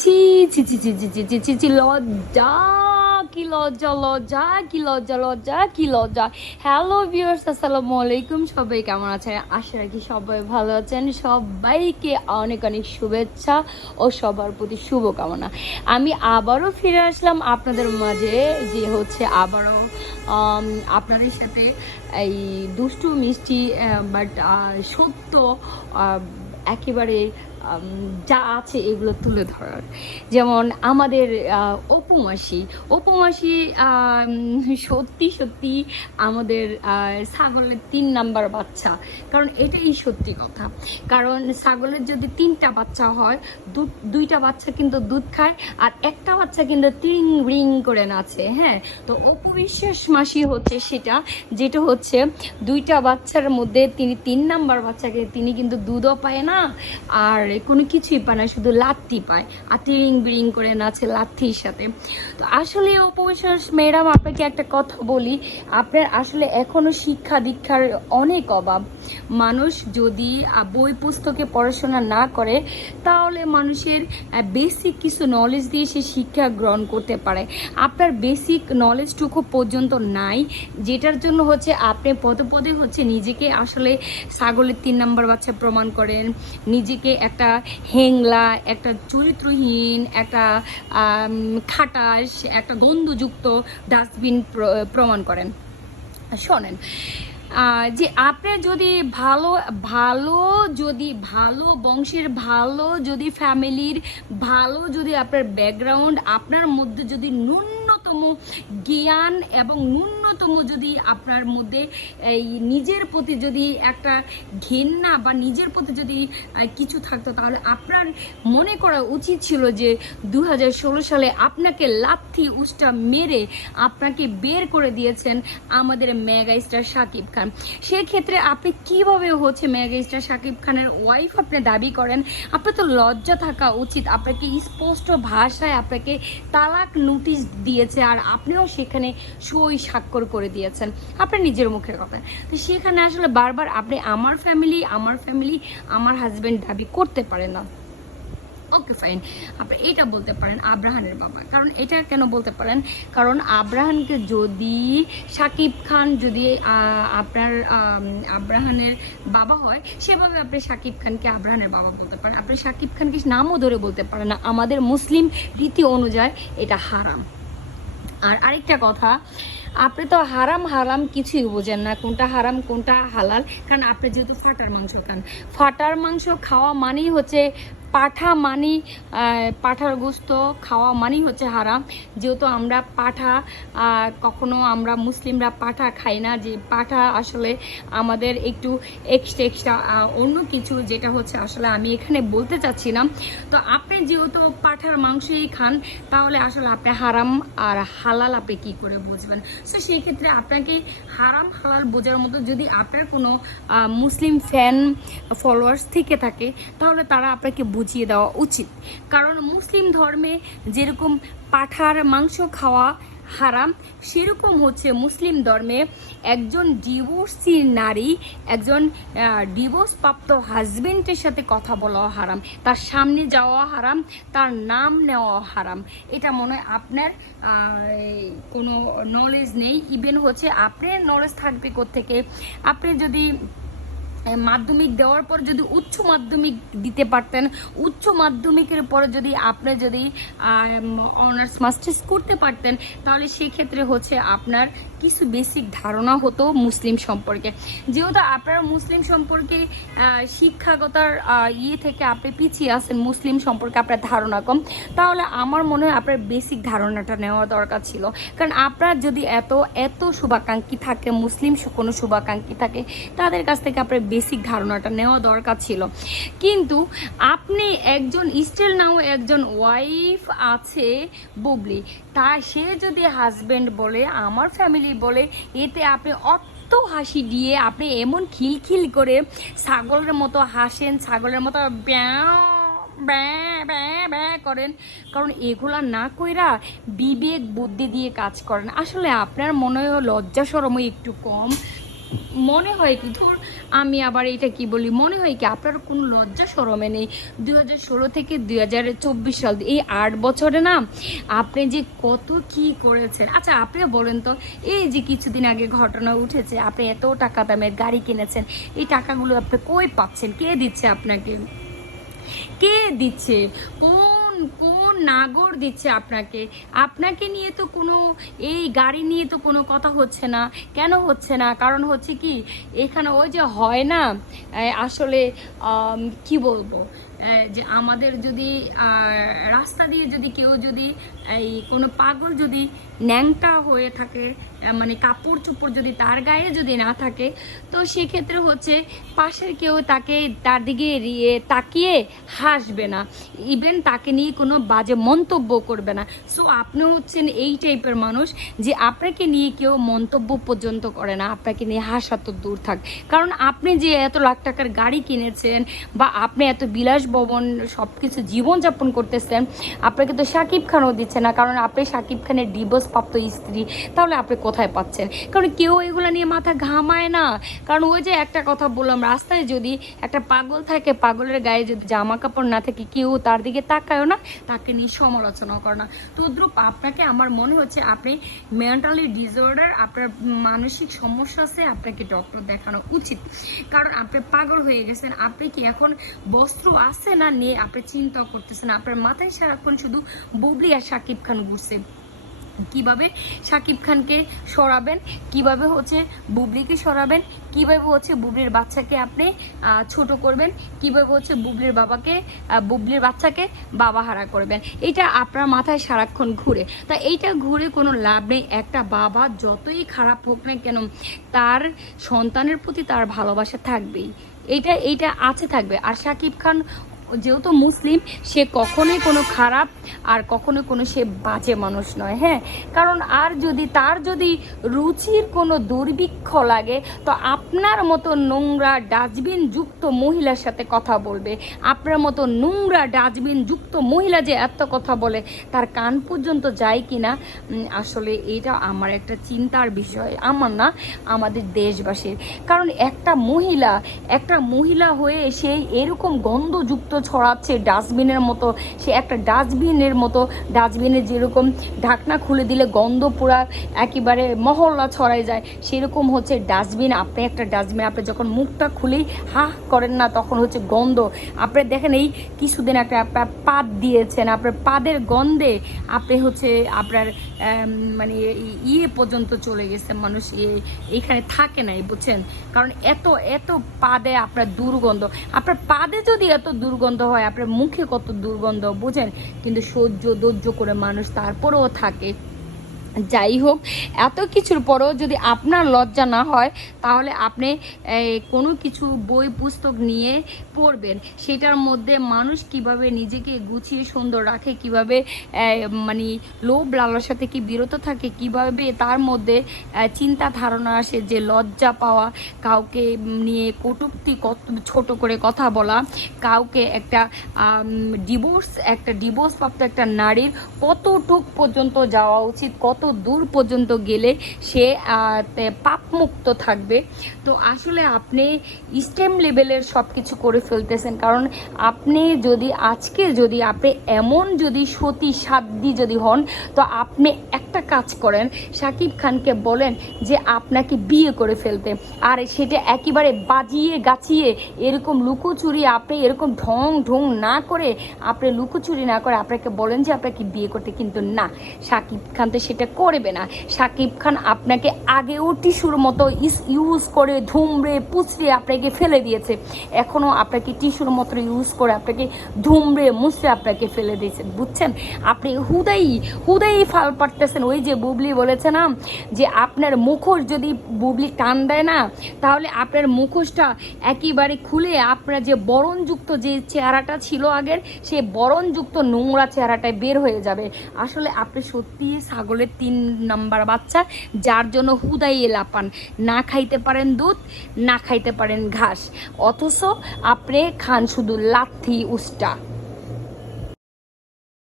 ছি ছি ছি ছি ছি ছি ছি ছি ছি, লজ্জা, কি লজ্জা, লজ্জা, কি লজ্জা, লজ্জা, কি লজ্জা। হ্যালো ভিউয়ার্স, আসসালামু আলাইকুম। সবাই কেমন আছেন? আশা রাখি সবাই ভালো আছেন। সবাইকে অনেক অনেক শুভেচ্ছা ও সবার প্রতি শুভকামনা। আমি আবারও ফিরে আসলাম আপনাদের মাঝে, যে হচ্ছে আবারও আপনাদের সাথে এই দুষ্টু মিষ্টি বাট সত্য একেবারে যা আছে এগুলো তুলে ধরার। যেমন আমাদের অপু মাসি সত্যি সত্যি আমাদের ছাগলের 3 নাম্বার বাচ্চা। কারণ এটাই সত্যি কথা। কারণ ছাগলের যদি 3টা বাচ্চা হয়, দুইটা বাচ্চা কিন্তু দুধ খায়, আর একটা বাচ্চা কিন্তু টিং রিং করে নাচে। হ্যাঁ, তো অপু বিশ্বাস মাসি হচ্ছে সেটা, যেটা হচ্ছে 2টা বাচ্চার মধ্যে তিনি 3 নাম্বার বাচ্চাকে তিনি কিন্তু দুধও পায় না, আর কোনো কিছুই পায় না, শুধু লাত্তি পায়, আর তিরিং বিরিং করে নাচে লাত্তির সাথে। তো আসলে উপবিশ্বাস ম্যাডাম, আপনাকে একটা কথা বলি, আপনার আসলে এখনো শিক্ষা দীক্ষার অনেক অভাব। মানুষ যদি বই পুস্তকে পড়াশোনা না করে, তাহলে মানুষের বেসিক কিছু নলেজ দিয়ে সে শিক্ষা গ্রহণ করতে পারে। আপনার বেসিক নলেজটুকু পর্যন্ত নাই, যেটার জন্য হচ্ছে আপনি পদে পদে হচ্ছে নিজেকে আসলে ছাগলের 3 নাম্বার বাচ্চা প্রমাণ করেন, নিজেকে একটা হেংলা, একটা চরিত্রহীন, একটা খাটাস, একটা গন্ধযুক্ত ডাস্টবিন প্রমাণ করেন। শোনেন, যে আপনি যদি ভালো ভালো যদি ভালো বংশের, ভালো যদি ফ্যামিলির, ভালো যদি আপনার ব্যাকগ্রাউন্ড, আপনার মধ্যে যদি ন্যূনতম জ্ঞান এবং ন্যূনতম যদি আপনার মধ্যে এই নিজের প্রতি যদি একটা ঘেন্না বা নিজের প্রতি যদি কিছু থাকতো, তাহলে আপনার মনে করা উচিত ছিল যে 2016 সালে আপনাকে লাথি উষ্টা মেরে আপনাকে বের করে দিয়েছেন আমাদের মেগা স্টার শাকিব খান। সেক্ষেত্রে আপনি কিভাবে হচ্ছে মেগা স্টার শাকিব খানের ওয়াইফ আপনি দাবি করেন? আপনার তো লজ্জা থাকা উচিত। আপনাকে স্পষ্ট ভাষায় আপনাকে তালাক নোটিশ দিয়েছে, আর আপনিও সেখানে সই স্বাক্ষর করে দিয়েছেন আপনার নিজের মুখের কথা। তো সেখানে আসলে বারবার আপনি আমার ফ্যামিলি, আমার হাজবেন্ড দাবি করতে পারেন না। ওকে ফাইন, আপনি এটা বলতে পারেন আব্রাহানের বাবা। কারণ এটা কেন বলতে পারেন? কারণ আব্রাহানকে যদি শাকিব খান যদি আপনার আব্রাহানের বাবা হয়, সেভাবে আপনি শাকিব খানকে আব্রাহানের বাবা বলতে পারেন। আপনি শাকিব খানকে নামও ধরে বলতে পারেন না, আমাদের মুসলিম রীতি অনুযায়ী এটা হারাম। আর আরেকটা কথা, আপনি তো হারাম হারাম কিছুই বোঝেন না, কোনটা হারাম কোনটা হালাল। কারণ আপনি যেহেতু ফাটার মাংস খান, ফাটার মাংস খাওয়া মানেই হচ্ছে পাঠার গোস্ত খাওয়া মানেই হচ্ছে হারাম। যেহেতু আমরা কখনো আমরা মুসলিমরা পাঠা খাই না, যে পাঠা আসলে আমাদের একটু এক্সট্রা অন্য কিছু, যেটা হচ্ছে আসলে আমি এখানে বলতে চাচ্ছি না। তো আপনি যেহেতু পাঠার মাংসই খান, তাহলে আসলে আপনি হারাম আর হালাল আপনি কি করে বুঝবেন? সো সেই ক্ষেত্রে আপনাকে হারাম হালাল বোঝার মতো যদি আপনার কোনো মুসলিম ফ্যান ফলোয়ার্স থেকে থাকে, তাহলে তারা আপনাকে বুঝিয়ে দেওয়া উচিত। কারণ মুসলিম ধর্মে যেরকম পাঠার মাংস খাওয়া হারাম, সেরকম হচ্ছে মুসলিম ধর্মে একজন ডিভোর্সি নারী, একজন ডিভোর্স প্রাপ্ত হাজবেন্ডের সাথে কথা বলা হারাম, তার সামনে যাওয়া হারাম, তার নাম নেওয়া হারাম। এটা মনে হয় আপনার কোনো নলেজ নেই। ইভেন হচ্ছে আপনার নলেজ থাকবে কোত্থেকে? আপনি যদি মাধ্যমিক দেওয়ার পর যদি উচ্চ মাধ্যমিক দিতে পারতেন, উচ্চ মাধ্যমিকের পরে যদি আপনি যদি অনার্স মাস্টার্স করতে পারতেন, তাহলে সেক্ষেত্রে হচ্ছে আপনার কিছু বেসিক ধারণা হতো মুসলিম সম্পর্কে। যেহেতু আপনার মুসলিম সম্পর্কে শিক্ষাগতার থেকে আপনি পিছিয়ে আছেন, মুসলিম সম্পর্কে আপনার ধারণা কম, তাহলে আমার মনে হয় আপনার বেসিক ধারণাটা নেওয়া দরকার ছিল। কারণ আপনার যদি এত শুভাকাঙ্ক্ষী থাকে, মুসলিম কোনো শুভাকাঙ্ক্ষী থাকে, তাদের কাছ থেকে আপনার বেসিক ধারণাটা নেওয়া দরকার ছিল। কিন্তু আপনি একজন স্টিল নাও একজন ওয়াইফ আছে বুবলি, সে যদি হাজবেন্ড বলে, আমার ফ্যামিলি বলে, এতে আপনি অত হাসি দিয়ে আপনি এমন খিলখিল করে ছাগলের মতো হাসেন, ছাগলের মতো করেন। কারণ এগুলা না কইরা বিবেক বুদ্ধি দিয়ে কাজ করেন। আসলে আপনার মনে হয় লজ্জা শরমও একটু কম। মনে হয় কি ধর, আমি আবার এটা কি বলি, মনে হয় কি আপনার কোনো লজ্জা শরমে নেই? 2016 থেকে 2024 সাল, এই 8 বছরে না আপনি যে কত কি করেছেন। আচ্ছা আপনি বলেন তো, এই যে কিছুদিন আগে ঘটনা উঠেছে, আপনি এত টাকা দামের গাড়ি কিনেছেন, এই টাকাগুলো আপনি কই পাচ্ছেন? কে দিচ্ছে আপনাকে? কে দিচ্ছে? কোন কোন নাগর দিচ্ছে আপনাকে? আপনাকে নিয়ে তো কোনো, এই গাড়ি নিয়ে তো কোনো কথা হচ্ছে না। কেন হচ্ছে না? কারণ হচ্ছে কি, এখানে ওই যে হয় না, আসলে কি বলবো, যে আমাদের যদি রাস্তা দিয়ে যদি কেউ যদি এই কোনো পাগল যদি ন্যাংটা হয়ে থাকে, মানে কাপড় চোপড় যদি তার গায়ে যদি না থাকে, তো সেক্ষেত্রে হচ্ছে পাশের কেউ তাকে, তার দিকে তাকিয়ে হাসবে না, ইভেন তাকে নিয়ে কোনো বাজে মন্তব্য করবে না। সো আপনি হচ্ছেন এই টাইপের মানুষ যে আপনাকে নিয়ে কেউ মন্তব্য পর্যন্ত করে না, আপনাকে নিয়ে হাসা তো দূর থাক। কারণ আপনি যে এত লাখ টাকার গাড়ি কিনেছেন, বা আপনি এত বিলাসবহুল সব কিছু জীবনযাপন করতেছেন, আপনাকে তো শাকিব খানও দিচ্ছে না, কারণ আপনি শাকিব খানের ডিভোর্স প্রাপ্ত স্ত্রী। তাহলে আপনি কোথায় পাচ্ছেন? কারণ কেউ এগুলো নিয়ে মাথা ঘামায় না। কারণ ওই যে একটা কথা বললাম, রাস্তায় যদি একটা পাগল থাকে, পাগলের গায়ে যদি জামা কাপড় না থাকে, কেউ তার দিকে তাকায়ও না, তাকে নিয়ে সমালোচনা করে না। তদ্রুপ আপনাকে আমার মনে হচ্ছে আপনি মেন্টালি ডিসঅর্ডার, আপনার মানসিক সমস্যা আছে, আপনাকে ডক্টর দেখানো উচিত। কারণ আপনি পাগল হয়ে গেছেন। আপনি কি এখন বস্ত্র আছে না নিয়ে আপনি চিন্তা করতেছেন? আপনার মাথায় সারাক্ষণ শুধু বুবলি আর শাকিব খান ঘুরছে। কিভাবে শাকিব খানকে সরাবেন, কিভাবে হচ্ছে বুবলিকে সরাবেন, কিভাবে হচ্ছে বুবলির বাচ্চাকে আপনি ছোট করবেন, কিভাবে হচ্ছে বুবলির বাবাকে, বুবলির বাচ্চাকে বাবা হারা করবেন, এটা আপনার মাথায় সারাক্ষণ ঘুরে। তা এইটা ঘুরে কোনো লাভ নেই। একটা বাবা যতই খারাপ হোক না কেন, তার সন্তানের প্রতি তার ভালোবাসা থাকবেই, এইটা আছে, থাকবে। আর শাকিব খান যেহেতু মুসলিম, সে কখনোই কোনো খারাপ আর কখনো কোনো সে বাজে মানুষ নয়। হ্যাঁ, কারণ আর যদি তার যদি রুচির কোনো দুর্ভিক্ষ লাগে, তো আপনার মতো নোংরা ডাস্টবিন যুক্ত মহিলার সাথে কথা বলবে। আপনার মতো নোংরা ডাস্টবিন যুক্ত মহিলা যে এত কথা বলে, তার কান পর্যন্ত যায় কি না, আসলে এটা আমার একটা চিন্তার বিষয়। আমার না, আমাদের দেশবাসীর। কারণ একটা মহিলা হয়ে সে এরকম গন্ধযুক্ত ছড়াচ্ছে ডাস্টবিনের মতো। সে একটা ডাস্টবিনের মতো, ডাস্টবিনে যেরকম ঢাকনা খুলে দিলে গন্ধ পুরা একেবারে মহল্লা ছড়ায় যায়, সেরকম হচ্ছে ডাস্টবিন। আপনি একটা ডাস্টবিন, আপনি যখন মুখটা খুলেই হাহ করেন না, তখন হচ্ছে গন্ধ। আপনি দেখেন এই কিছুদিন একটা আপনার পাদ দিয়েছেন, আপনার পাদের গন্ধে আপনি হচ্ছে আপনার মানে ইয়ে পর্যন্ত চলে গেছে, মানুষ এইখানে থাকে নাই, বুঝছেন? কারণ এত এত পাদে আপনার দুর্গন্ধ। আপনার পাদে যদি এত দুর্গন্ধ হয়, আপনার মুখে কত দুর্গন্ধ, বুঝেন? কিন্তু ধৈর্য করে মানুষ তারপরেও থাকে। যাই হোক, এত কিছুর পরেও যদি আপনার লজ্জা না হয়, তাহলে আপনি কোনো কিছু বই পুস্তক নিয়ে পড়বেন, সেটার মধ্যে মানুষ কিভাবে নিজেকে গুছিয়ে সুন্দর রাখে, কিভাবে মানে লোভ লালসা থেকে বিরত থাকে, কিভাবে তার মধ্যে চিন্তা ধারণা আসে যে লজ্জা পাওয়া, কাউকে নিয়ে কটূক্তি, ছোট করে কথা বলা, কাউকে একটা ডিভোর্স প্রাপ্ত একটা নারীর কতটুক পর্যন্ত যাওয়া উচিত, কত দূর পর্যন্ত গেলে সে পাপমুক্ত থাকবে। তো আসলে আপনি স্টেম লেভেলের সব কিছু করে ফেলতেছেন। কারণ আপনি যদি আজকে যদি আপনি এমন যদি সতী সাধ্বী যদি হন, তো আপনি একটা কাজ করেন, শাকিব খানকে বলেন যে আপনাকে বিয়ে করে ফেলতে। আর সেটা একেবারে বাজিয়ে গাছিয়ে এরকম লুকোচুরি, আপনি এরকম ঢং না করে, আপনি লুকোচুরি না করে আপনাকে বলেন যে আপনাকে বিয়ে করতে। কিন্তু না, শাকিব খান তো সেটা করবে না। শাকিব খান আপনাকে আগেও টিস্যুর মতো ইউজ করে ধুমড়ে পুচড়ে আপনাকে ফেলে দিয়েছে, এখনও আপনাকে টিস্যুর মতো ইউজ করে আপনাকে ধুমড়ে মুচড়ে আপনাকে ফেলে দিয়েছে, বুঝছেন? আপনি হুদাই ফাল পারতেছেন। ওই যে বুবলি বলেছে না, যে আপনার মুখোশ যদি বুবলি টান দেয় না, তাহলে আপনার মুখোশটা একেবারে খুলে আপনার যে বরণযুক্ত যে চেহারাটা ছিল আগের, সেই বরণযুক্ত নোংরা চেহারাটায় বের হয়ে যাবে। আসলে আপনি সত্যি ছাগলের 3 নাম্বার বাচ্চা, যার জন্য হুদাই লাপান। না খাইতে পারেন দুধ, না খাইতে পারেন ঘাস, অথচ আপনি খান শুধু লাথি উস্টা।